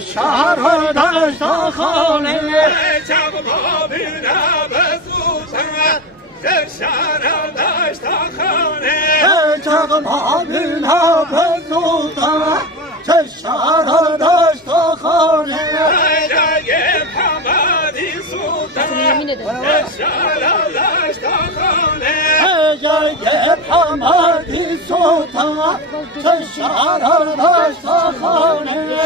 شهر داشت خانه جواب نبزوتن شهر داشت خانه جواب نبزوتن شهر داشت خانه حمادی سوتن شهر داشت خانه حمادی سوتن شهر داشت خانه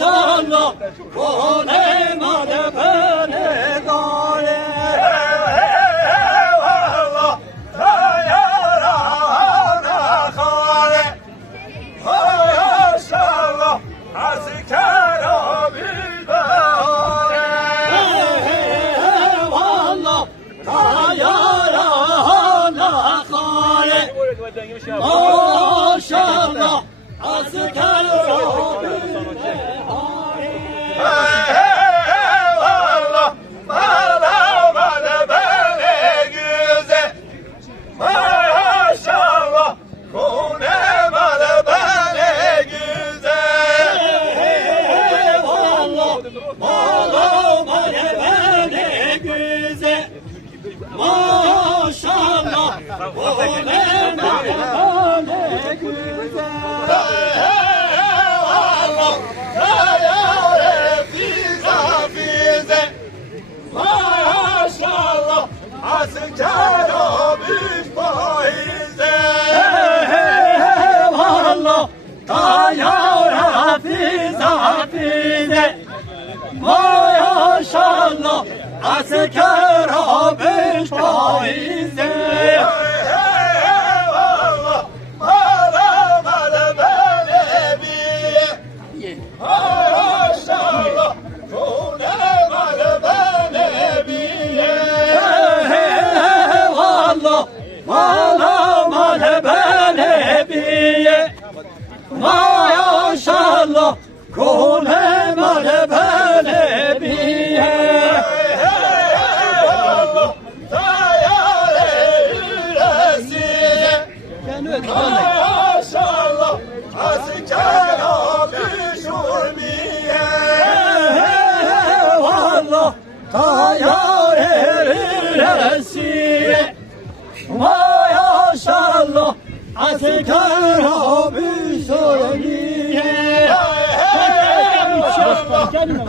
Maşallah, o ne made beni dare. maşallah asker Eyvallah, bağlamadı beni güzel. Maşallah, kunemadı beni güzel. eyvallah bağlamadı beni güzel. Maşallah bağlamadı beni güzel. Eyvallah, hayale fize. Maşallah, asker olmuş faize. Eyvallah Tayyar Hafiz Hafize. Maşallah asker habeş faize. Eyvallah, bağlamadı beni bir. Maşallah, kunemadı beni bir. Eyvallah bağlamadı beni biye. Maşallah kulemadı beni biye. Eyvallah, hayale üresiye. Maşallah, asker olmuş urmiye. Eyvallah Tayyar eresiye. Maşallah asker abi söyleye.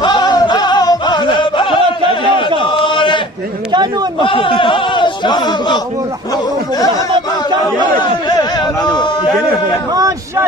Bağlamadı beni Kendin maşallah, kunemadı beni Maşallah.